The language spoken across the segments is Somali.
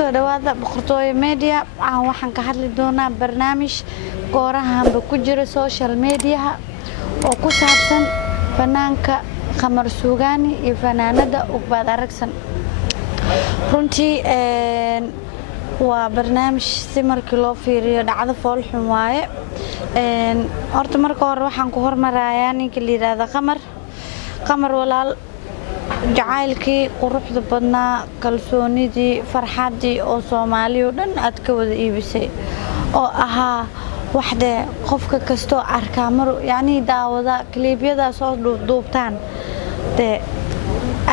kusoo dhawaada boqortooyo media waxaan ka hadli doonaa barnaamij goorahanba ku jira social media oo ku saabsan fanaanka Qamar Suugaani iyo fanaanada Ugbaad Aragsan runtii waa barnaamij si markii loo fiiriyo dhacdo fool xun waaye horta marka hore waxaan ku hormarayaa ninka la yiraahdo Qamar walaal jacaylkii quruxda badnaa kalsoonidii farxadii oo Soomaaliya dhan aad ka wada iibisay oo ahaa waxde qofka kasto arkaa mar yaani daawada kliibyada soo duubtaan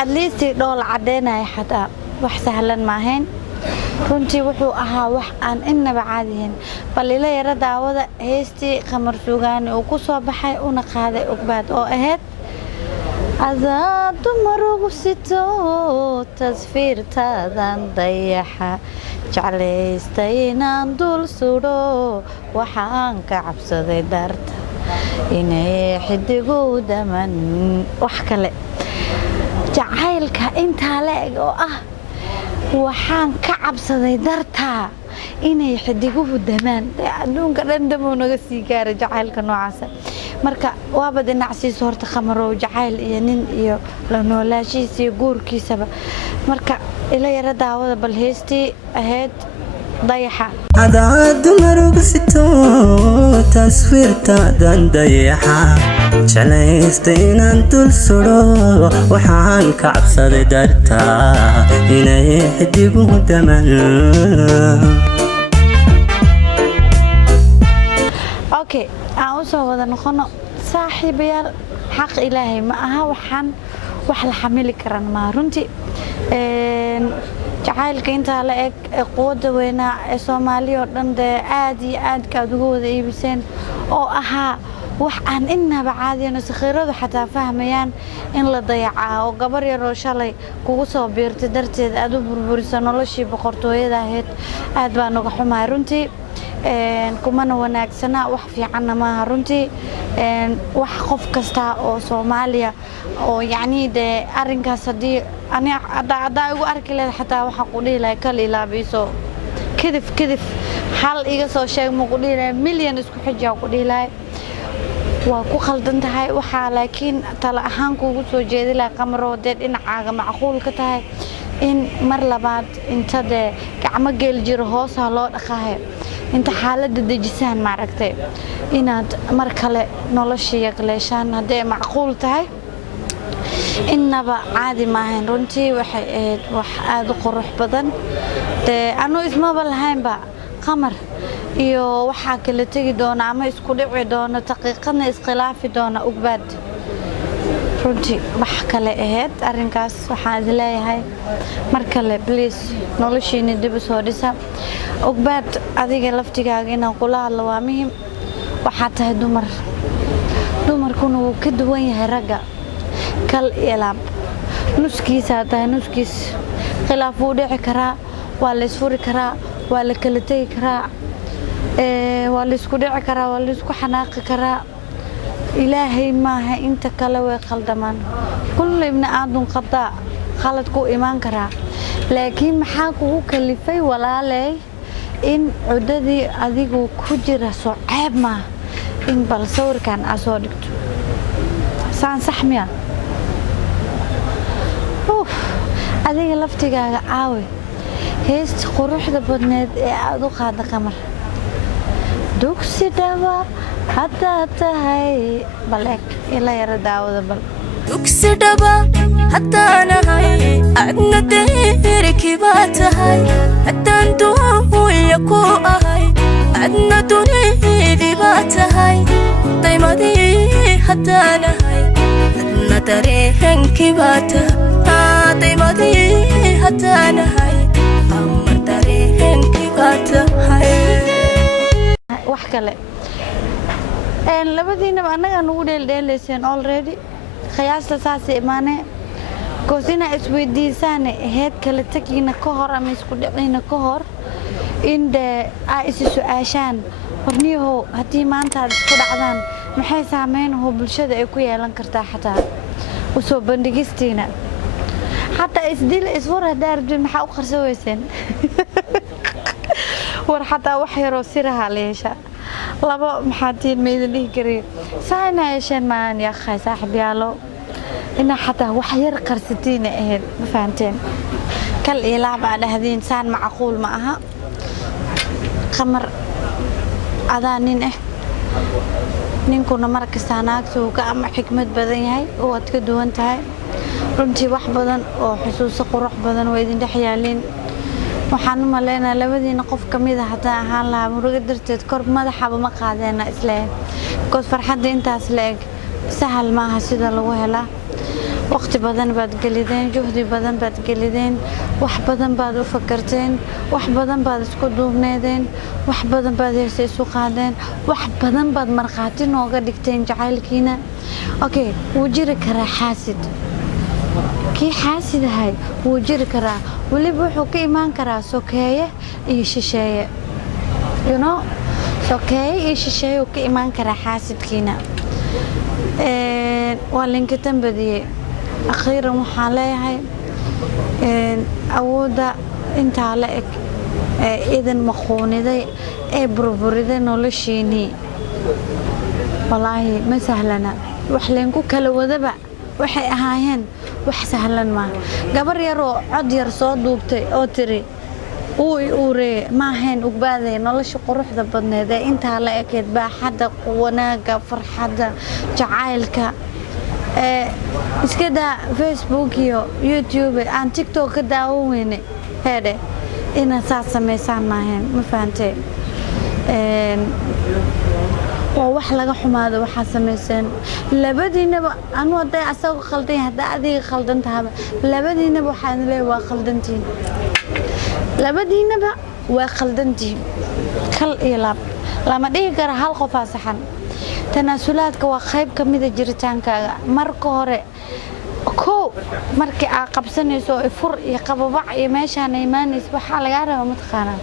at least dhool cadeynay xataa wax sahlan ma ahayn runtii wuxuu ahaa wax aan inaba caadihin bal ila yara daawada heestii Qamar Suugaani oo ku soo baxay una qaaday Ugbaad oo ahayd azadu marugu sito tasfiirtaadan dayaxa jeclaystaynan dul sudo waxaan ka cabsaday darta inay xidigu daman wax kale jacaylka inta leeg oo ah waxaan ka cabsaday darta inay xidiguhu damaan adduunka dhan damo naga sii gaara jacaylka noocaas marka waaba dhinacsiis horta Qamar oo jacayl iyo nin iyo la noolaashiisa iyo guurkiisaba marka ila yara daawada bal heestii ahayd dayaxa adadu marugu sito tasfiirtaadan dayaxa jeclaystaynan dul sudo waxaan ka cabsaday darta inay xidigu daman okay aan soo wada noqono saaxiibayaal xaq ilaahay ma aha waxaan wax la xamili karan ma runtii jacaylka inta la eg quwada weyna ee Soomaaliya dhan aad iyo aad ka ugu wada iibiseen oo ahaa wax aan inaba caadiyano sakhiradu xataa fahmayaan in la dayaca oo gabar yar oo shalay kugu soo biirtay darteed aad u burburisan noloshii boqortooyada ahayd aad baan uga xumaay runtii kumana wanaagsana wax fiican ma runtii wax qof kasta oo Soomaaliya oo yaani arinkaas hadii ani ada ugu arki leeyahay xataa waxa ku dhiilay kal ilaabiso kidif hal iga soo sheeg ma ku dhiilay milyan isku xijaa ku dhiilay waa ku qaldan tahay waxa laakiin tala ahaan kugu soo jeedilay Qamar oo dhinacaaga macquul ka tahay in mar labaad inta gacmo geel jiro hoos loo dhaqahay inta xaaladda dejisaan ma aragtay inaad mar kale noloshii yaqleeshaan hadee macquul tahay inaba caadi ma ahayn runtii waxay ahayd wax aad u qurux badan anu ismaba lahaynba Qamar iyo waxa kala tagi doona ama isku dhici doona daqiiqadna iskhilaafi doona Ugbaad runtii wax kale ahayd arinkaas waxaan leeyahay mar kale please noloshiina dib u soo dhisa Ugbaad adiga laftigaaga inaan kula hadlo waa muhiim waxa tahay dumarkuna wuu ka duwan yahay ragga kal ilaab nuskiisa tahay nuskiis khilaaf uu dhici karaa waa la isfuri karaa waa la kala tagi karaa waa la isku dhici karaa waa la isku xanaaqi karaa ilaahay maaha inta kale way qaldamaan kullu ibn aadun qada khalad ku iman karaa laakiin maxaa kugu kalifay walaalay in cudadii adigu ku jira soo ceeb ma in bal sawirkan asoo dhigto saan saxmiya adiga laftigaaga aawe heest quruxda badneed ee aad u qaada Qamar dugsi dhawa hatta tahay balek ila yara daawada bal dugsi dhawa hatta nahay adna deerki baatahay hatta duuya ku ahay adna dunidi baatahay daymadii hatta nahay adna dareenki baatahay daymadii hatta nahay amma dareenki baatahay wax kale labadiina anaga nagu dheeldheelaysan already qiyaasta saas iimaanay goosina isweydiisaan heed kala tagina ka hor ama isku dhicina ka hor in ay is su'aashaan warniyo hadii maanta isku dhacdaan maxay saameynayaan bulshada ay ku yeelan kartaa xataa u soo bandhigistiina حتى إسديل إسفورها دار جن محاو خرسويسين war xataa wax yaroo siraha la yeeshaa labo maxaatiin ma idin dhihi karin saayna yeesheen maan yaakhay saaxiibyaalo ina xataa wax yar qarsatiina ahayd ma fahanteen kal ilaab aan dhahdeen saan macquul ma aha qamar adaa nin ninkuna markasta naagtu ka ama xikmad badan yahay oo aad ka duwan tahay runtii wax badan oo xusuuso qurux badan way idin dhex yaaleen waxaan u maleynaa labadiina qof kamid ah hataa ahaan lahaa murugo darteed kor madaxaba ma qaadeena isla kood farxadda intaas la eg sahal maaha sida lagu helaa waqti badan baad gelideen juhdi badan baad gelideen wax badan baad u fakarteen wax badan baad isku duubneedeen wax badan baad heesay isu qaadeen wax badan baad markhaati nooga dhigteen jacaylkiina okay wuu jiri karaa xaasid kii xaasidahay wuu jiri karaa waliba wuxuu ka imaan karaa sokeeye iyo shisheeye sokeeye iyo shisheeye uu ka imaan karaa xaasidkiina waa linkitan badiyey akhiiran waxaan leeyahay awoodda intaa la eg idin maquuniday ee burburiday noloshiinii wallaahi ma sahlana wax leenku kala wadaba waxay ahaayeen wax sahlan ma gabar yar oo cod yar soo duubtay oo tiri uure ma ahayn ugbaaday nolosha quruxda badneed ee intaa la ekeed baaxadda wanaaga farxadda jacaylka iska daa Facebook iyo YouTube aan TikTok ka daawayne heede ina saas sameysaan ma ahayn ma fahantay oo wax laga xumaado waxa sameeysan labadiinaba anu waday asagu khaldan hada adiga khaldan tahay labadiinaba waxaan leeyahay waa khaldantiin labadiinaba waa khaldantiin kal iyo laab lama dhigi karo hal qof saxan tanaasulaadka waa qayb kamid ah jiritaankaaga marka hore markii aad qabsanayso fur iyo qababac iyo meeshaan iimaanayso waxa laga rabaa mataqaana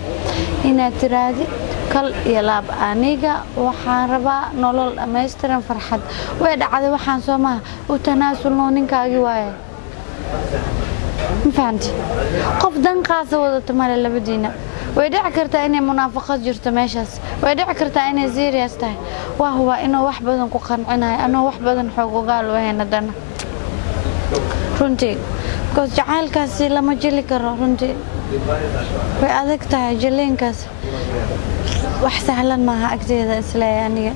inaad tiraahdo kal iyo laab aniga waxaan rabaa nolol dhameystiran farxad way dhacday waxaan Soomaa u tanaasulno ninkaagi waaye ma fahanti qof dan qaas wadato mara labadiina way dhici kartaa inay munaafaqad jirto meeshaas way dhici kartaa inay serious tahay waa huwa inuu wax badan ku qancinayo anoo wax badan xoog ogaal u hayna dana runtii goos jacaylkaasi lama jili karo runtii way adag tahay jileenkaas wax sahlan maaha agteeda isla aniga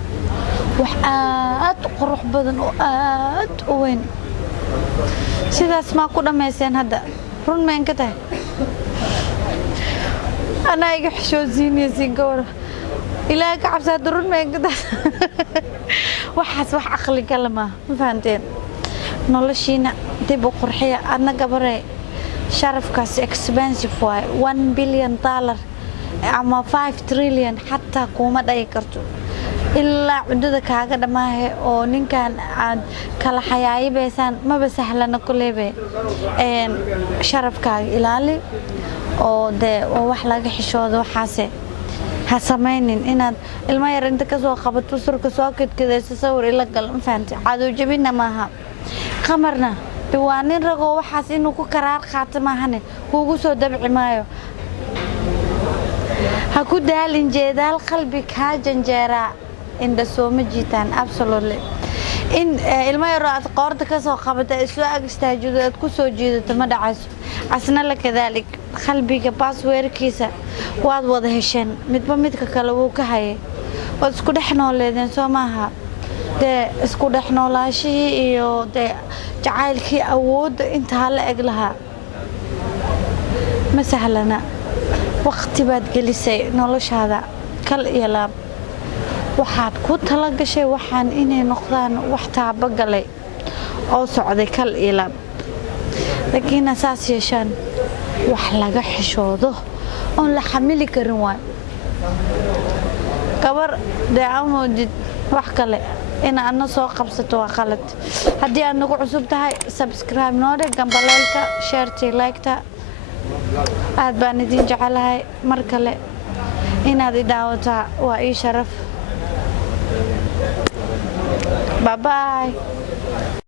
wax aad qurux badan oo aad u weyn sidaas ma ku dhameyseen hadda run ma inka tahay أنا يحشوزيني سينكور إلى كعب سادرون ما يقدر وحس وح أخلي كلمة فهمتين نولشينا تبغى قرحية أنا قبري شرف كاس expensive واي $1 billion أما 5 trillion حتى كوما دا يكرتو إلا عدودك هكذا ما هي أو نين كان عاد كلا حياة بيسان ما بسهلنا كله بي شرف كاج إلالي oo de wax laga xishoodo waxaase ha sameeynin inaad ilmo yar inta ka soo qabato surka soo kadkadayso sawir ila gal faanti caado jabina maaha qamarna diwaanin rago waxaas inuu ku karaar qaato maahane kuugu soo dabci maayo ha ku daalin jeedaal qalbi ka janjeera inda soo ma jiitaan absolutely in ilmo yar aad qoorta ka soo qabato isoo ag istaajido aad ku soo jiidato ma dhacayso asna la kadalik qalbiga passwordkiisa waad wada hesheen midba midka kale wuu ka hayay wad isku dhaxnooleedeen Soomaha de isku dhaxnoolaashii iyo de jacaylkii awood inta la eg lahaa ma sahlana waqti baad gelisay noloshaada kal iyo laab waxaad ku tala gashay waxaan inay noqdaan wax taaba galay oo socday kal iyo laab laakiin asaas yeeshaan wax laga xishoodo oo la xamili karin waay gabar daamoodid wax kale in aan soo qabsato waa qalad hadii aad nagu cusub tahay subscribe noode gambaleelka share like ta aad baan idin jecelahay mar kale inaad i daawata waa ii sharaf bye bye